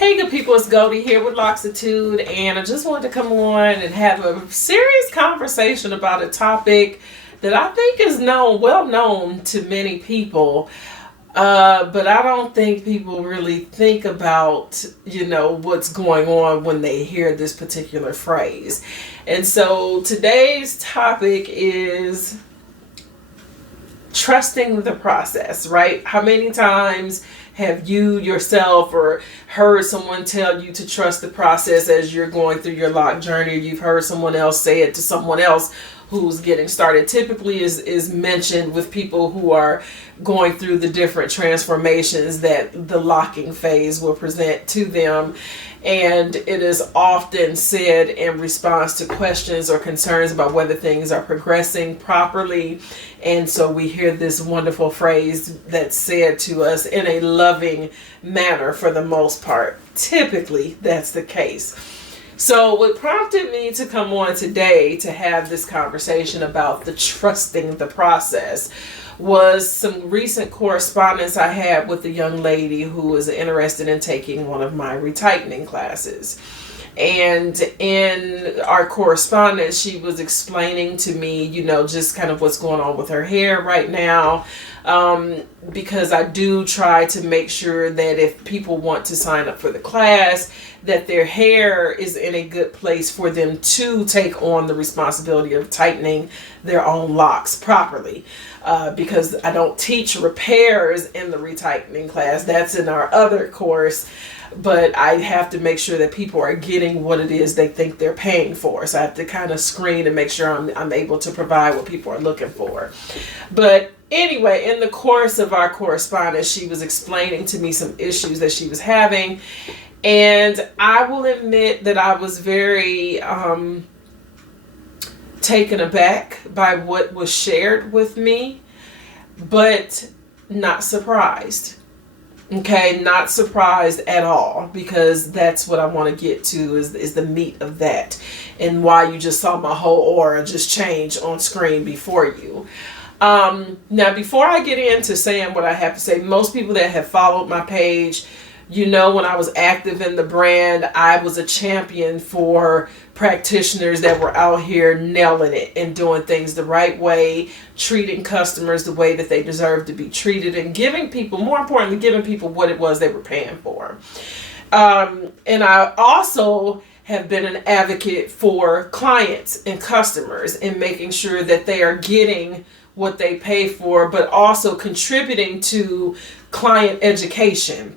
Hey good people, it's Goldie here with Loxitude, and I just wanted to come on and have a serious conversation about a topic that I think is well known to many people, but I don't think people really think about, what's going on when they hear this particular phrase. And so today's topic is trusting the process, right? How many times have you yourself or heard someone tell you to trust the process as you're going through your lock journey? You've heard someone else say it to someone else who's getting started. Typically is mentioned with people who are going through the different transformations that the locking phase will present to them. And it is often said in response to questions or concerns about whether things are progressing properly. And so we hear this wonderful phrase that's said to us in a loving manner for the most part. Typically, that's the case. So what prompted me to come on today to have this conversation about the trusting the process was some recent correspondence I had with a young lady who was interested in taking one of my retightening classes. And in our correspondence, she was explaining to me, just kind of what's going on with her hair right now. Because I do try to make sure that if people want to sign up for the class, that their hair is in a good place for them to take on the responsibility of tightening their own locks properly. Because I don't teach repairs in the retightening class. That's in our other course. But I have to make sure that people are getting what it is they think they're paying for. So I have to kind of screen and make sure I'm able to provide what people are looking for. But anyway, in the course of our correspondence, she was explaining to me some issues that she was having. And I will admit that I was very taken aback by what was shared with me, but not surprised. Okay, not surprised at all, because that's what I want to get to is the meat of that, and why you just saw my whole aura just change on screen before you. Now, before I get into saying what I have to say, most people that have followed my page, when I was active in the brand, I was a champion for practitioners that were out here nailing it and doing things the right way, treating customers the way that they deserve to be treated, and more importantly, giving people what it was they were paying for. And I also have been an advocate for clients and customers in making sure that they are getting what they pay for, but also contributing to client education,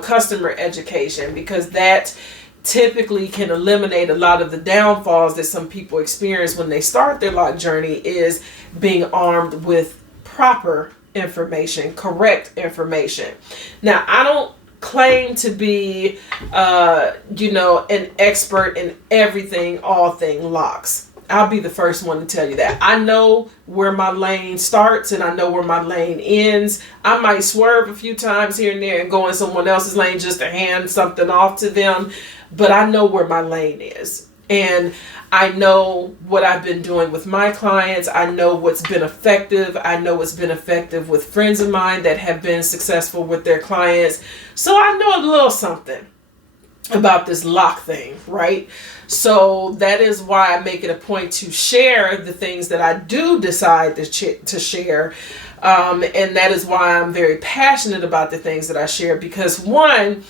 customer education, because that typically can eliminate a lot of the downfalls that some people experience when they start their lock journey, is being armed with proper information, correct information. Now, I don't claim to be, an expert in everything, all thing locks. I'll be the first one to tell you that. I know where my lane starts and I know where my lane ends. I might swerve a few times here and there and go in someone else's lane just to hand something off to them, but I know where my lane is. And I know what I've been doing with my clients. I know what's been effective. I know what's been effective with friends of mine that have been successful with their clients. So I know a little something about this lock thing, right? So that is why I make it a point to share the things that I do decide to share. And that is why I'm very passionate about the things that I share, because one,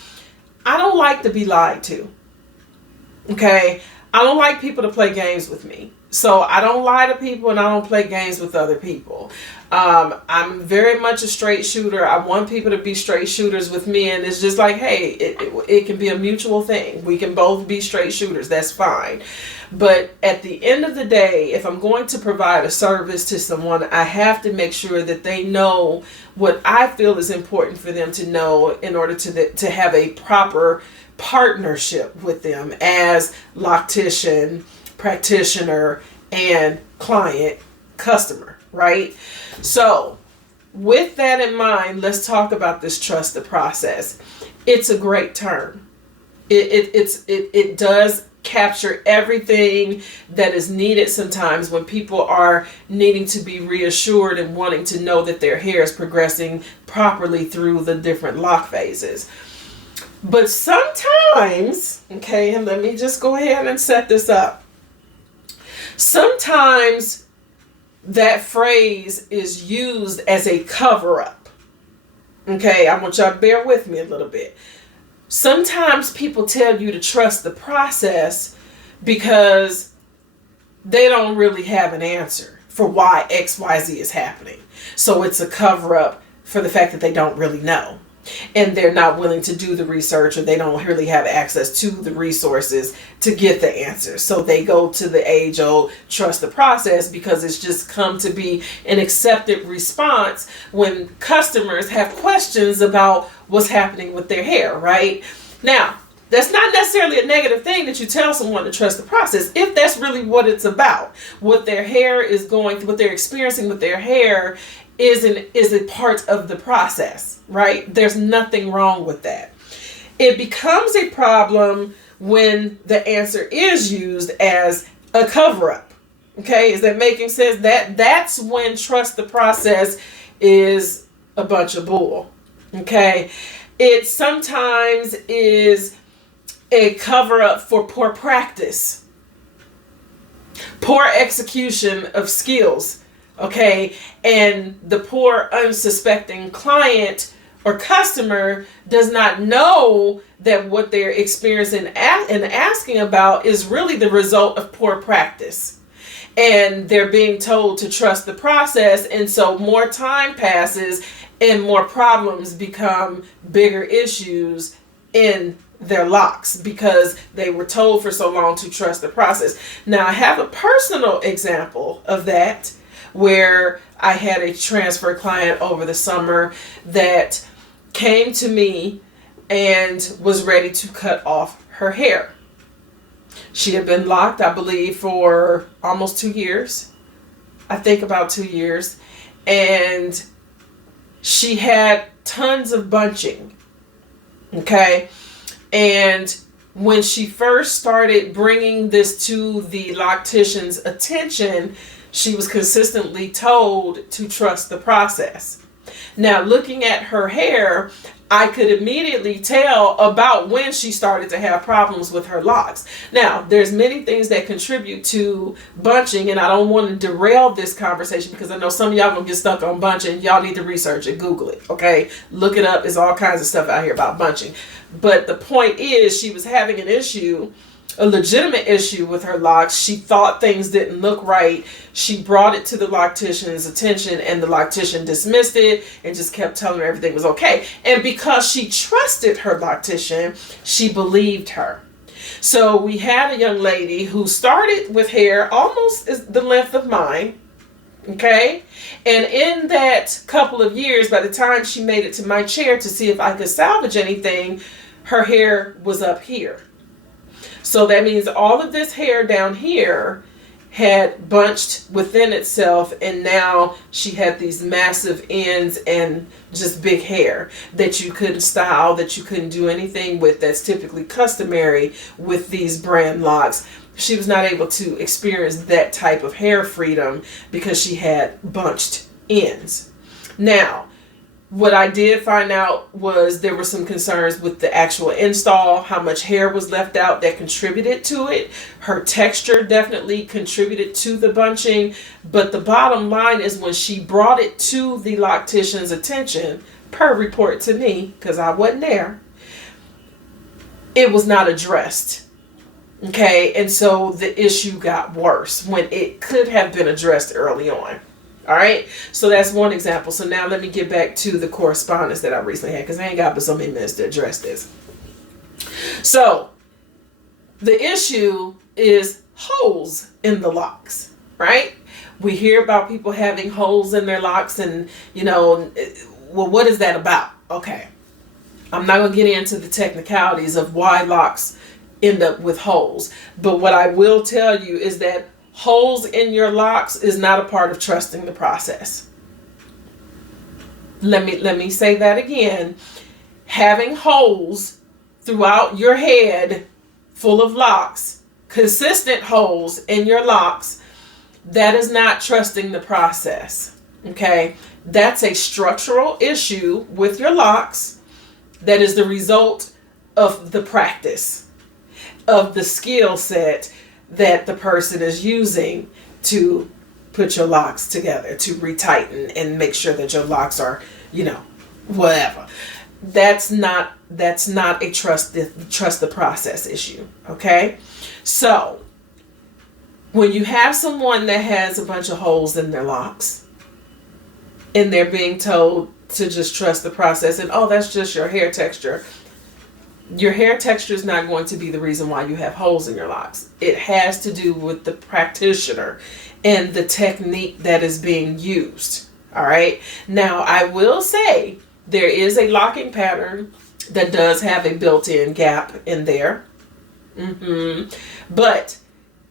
I don't like to be lied to. Okay? I don't like people to play games with me. So I don't lie to people and I don't play games with other people. I'm very much a straight shooter. I want people to be straight shooters with me, and it's just like, hey, it can be a mutual thing. We can both be straight shooters. That's fine. But at the end of the day, if I'm going to provide a service to someone, I have to make sure that they know what I feel is important for them to know in order to have a proper partnership with them as loctician, practitioner, and client, customer, right? So with that in mind, let's talk about this trust the process. It's a great term. It does capture everything that is needed sometimes when people are needing to be reassured and wanting to know that their hair is progressing properly through the different lock phases. But sometimes, okay, and let me just go ahead and set this up. Sometimes that phrase is used as a cover up. Okay, I want y'all to bear with me a little bit. Sometimes people tell you to trust the process because they don't really have an answer for why XYZ is happening. So it's a cover up for the fact that they don't really know. And they're not willing to do the research, or they don't really have access to the resources to get the answers. So they go to the age old trust the process because it's just come to be an accepted response when customers have questions about what's happening with their hair, right? Now, that's not necessarily a negative thing that you tell someone to trust the process if that's really what it's about. What their hair is going through, what they're experiencing with their hair is a part of the process, right? There's nothing wrong with that. It becomes a problem when the answer is used as a cover-up. Okay, is that making sense? That's when trust the process is a bunch of bull. Okay, it sometimes is a cover-up for poor practice, poor execution of skills. Okay, and the poor unsuspecting client or customer does not know that what they're experiencing and asking about is really the result of poor practice. And they're being told to trust the process, and so more time passes and more problems become bigger issues in their locks because they were told for so long to trust the process. Now, I have a personal example of that, where I had a transfer client over the summer that came to me and was ready to cut off her hair. She had been locked, I believe, for almost 2 years. I think about 2 years. And she had tons of bunching. Okay? And when she first started bringing this to the loctician's attention, she was consistently told to trust the process. Now, looking at her hair, I could immediately tell about when she started to have problems with her locks. Now, there's many things that contribute to bunching, and I don't want to derail this conversation because I know some of y'all gonna get stuck on bunching. Y'all need to research it, Google it, okay? Look it up. There's all kinds of stuff out here about bunching. But the point is, she was having an issue, a legitimate issue with her locks. She thought things didn't look right. She brought it to the loctician's attention, and the loctician dismissed it and just kept telling her everything was okay. And because she trusted her loctician, she believed her. So we had a young lady who started with hair almost the length of mine. Okay. And in that couple of years, by the time she made it to my chair to see if I could salvage anything, her hair was up here. So that means all of this hair down here had bunched within itself, and now she had these massive ends and just big hair that you couldn't style, that you couldn't do anything with. That's typically customary with these brand locks. She was not able to experience that type of hair freedom because she had bunched ends. Now, what I did find out was there were some concerns with the actual install, how much hair was left out that contributed to it. Her texture definitely contributed to the bunching. But the bottom line is when she brought it to the loctician's attention, per report to me, because I wasn't there, it was not addressed. Okay, and so the issue got worse when it could have been addressed early on. All right, so that's one example. So now let me get back to the correspondence that I recently had, because I ain't got but so many minutes to address this. So the issue is holes in the locks, right? We hear about people having holes in their locks, and well, what is that about? Okay, I'm not going to get into the technicalities of why locks end up with holes, but what I will tell you is that holes in your locks is not a part of trusting the process. Let me say that again. Having holes throughout your head full of locks, consistent holes in your locks, that is not trusting the process. Okay? That's a structural issue with your locks that is the result of the practice, of the skill set that the person is using to put your locks together, to retighten and make sure that your locks are, whatever. That's not a trust the process issue. Okay. So when you have someone that has a bunch of holes in their locks and they're being told to just trust the process and, oh, that's just your hair texture. Your hair texture is not going to be the reason why you have holes in your locks. It has to do with the practitioner and the technique that is being used. All right. Now, I will say there is a locking pattern that does have a built-in gap in there. But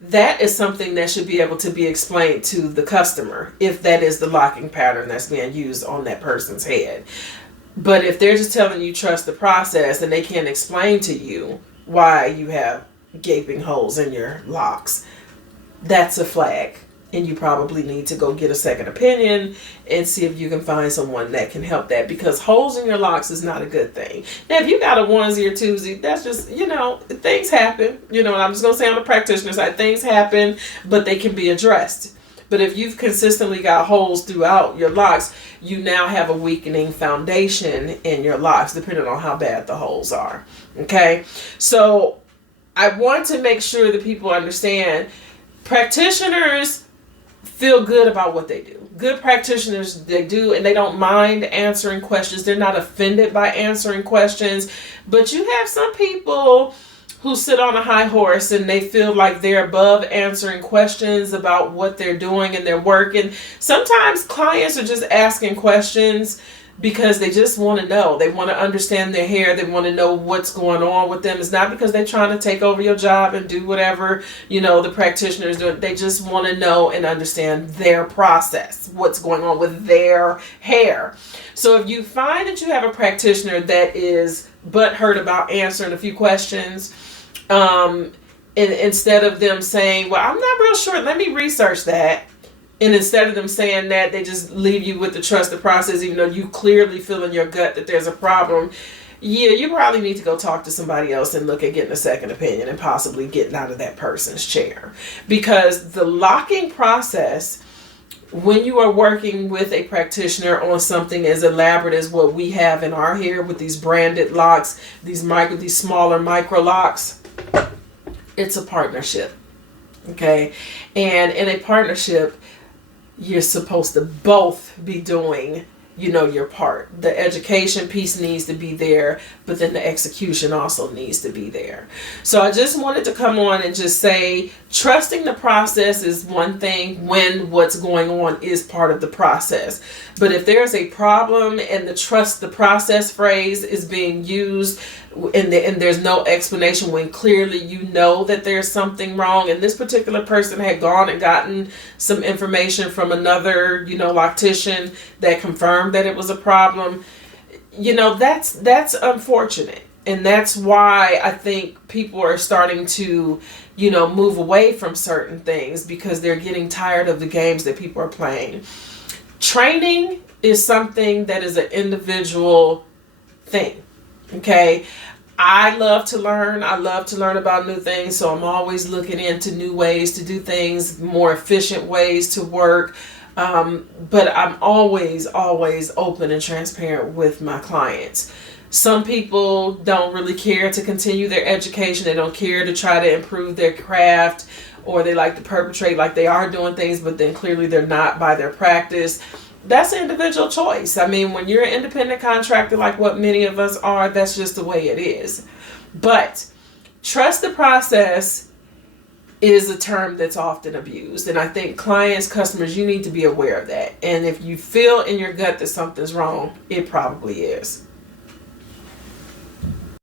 that is something that should be able to be explained to the customer if that is the locking pattern that's being used on that person's head. But if they're just telling you trust the process and they can't explain to you why you have gaping holes in your locks, that's a flag. And you probably need to go get a second opinion and see if you can find someone that can help that, because holes in your locks is not a good thing. Now, if you got a onesie or twosie, that's just, things happen. And I'm just going to say on the practitioner side, things happen, but they can be addressed. But if you've consistently got holes throughout your locks, you now have a weakening foundation in your locks, depending on how bad the holes are. Okay? So I want to make sure that people understand practitioners feel good about what they do. Good practitioners, they do, and they don't mind answering questions. They're not offended by answering questions. But you have some people who sit on a high horse and they feel like they're above answering questions about what they're doing in their work. And sometimes clients are just asking questions because they just want to know. They want to understand their hair. They want to know what's going on with them. It's not because they're trying to take over your job and do whatever, the practitioner is doing. They just want to know and understand their process, what's going on with their hair. So if you find that you have a practitioner that is butthurt about answering a few questions, and instead of them saying, well, I'm not real sure, let me research that. And instead of them saying that, they just leave you with the trust the process, even though you clearly feel in your gut that there's a problem. Yeah, you probably need to go talk to somebody else and look at getting a second opinion and possibly getting out of that person's chair. Because the locking process, when you are working with a practitioner on something as elaborate as what we have in our hair with these branded locks, these smaller micro locks, it's a partnership. Okay? And in a partnership, you're supposed to both be doing, your part. The education piece needs to be there, but then the execution also needs to be there. So I just wanted to come on and just say, trusting the process is one thing when what's going on is part of the process. But if there's a problem and the trust the process phrase is being used and there's no explanation when clearly you know that there's something wrong, and this particular person had gone and gotten some information from another, loctician that confirmed that it was a problem, that's unfortunate. And that's why I think people are starting to, move away from certain things, because they're getting tired of the games that people are playing. Training is something that is an individual thing. Okay. I love to learn. I love to learn about new things. So I'm always looking into new ways to do things, more efficient ways to work. But I'm always open and transparent with my clients. Some people don't really care to continue their education. They don't care to try to improve their craft, or they like to perpetrate like they are doing things, but then clearly they're not by their practice. That's an individual choice. I mean, when you're an independent contractor like what many of us are, that's just the way it is. But trust the process is a term that's often abused. And I think clients, customers, you need to be aware of that. And if you feel in your gut that something's wrong, it probably is.